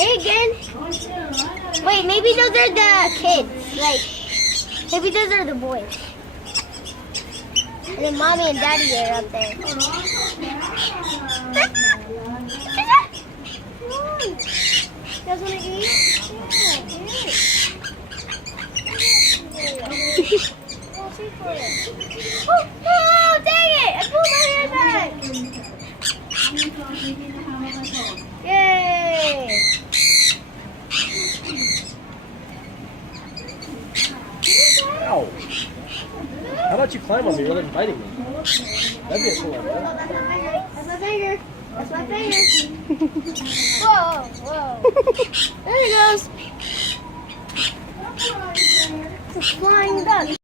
Hey again. Wait, maybe those are the kids. Like, maybe those are the boys. And then mommy and daddy are up there. You guys want to eat? Yeah, oh, dang it! I pulled my hand back! Yay! Ow! How about you climb on me rather than biting me? That'd be a cool idea. That's my finger. That's my finger. Whoa, whoa. There he goes. It's a flying duck.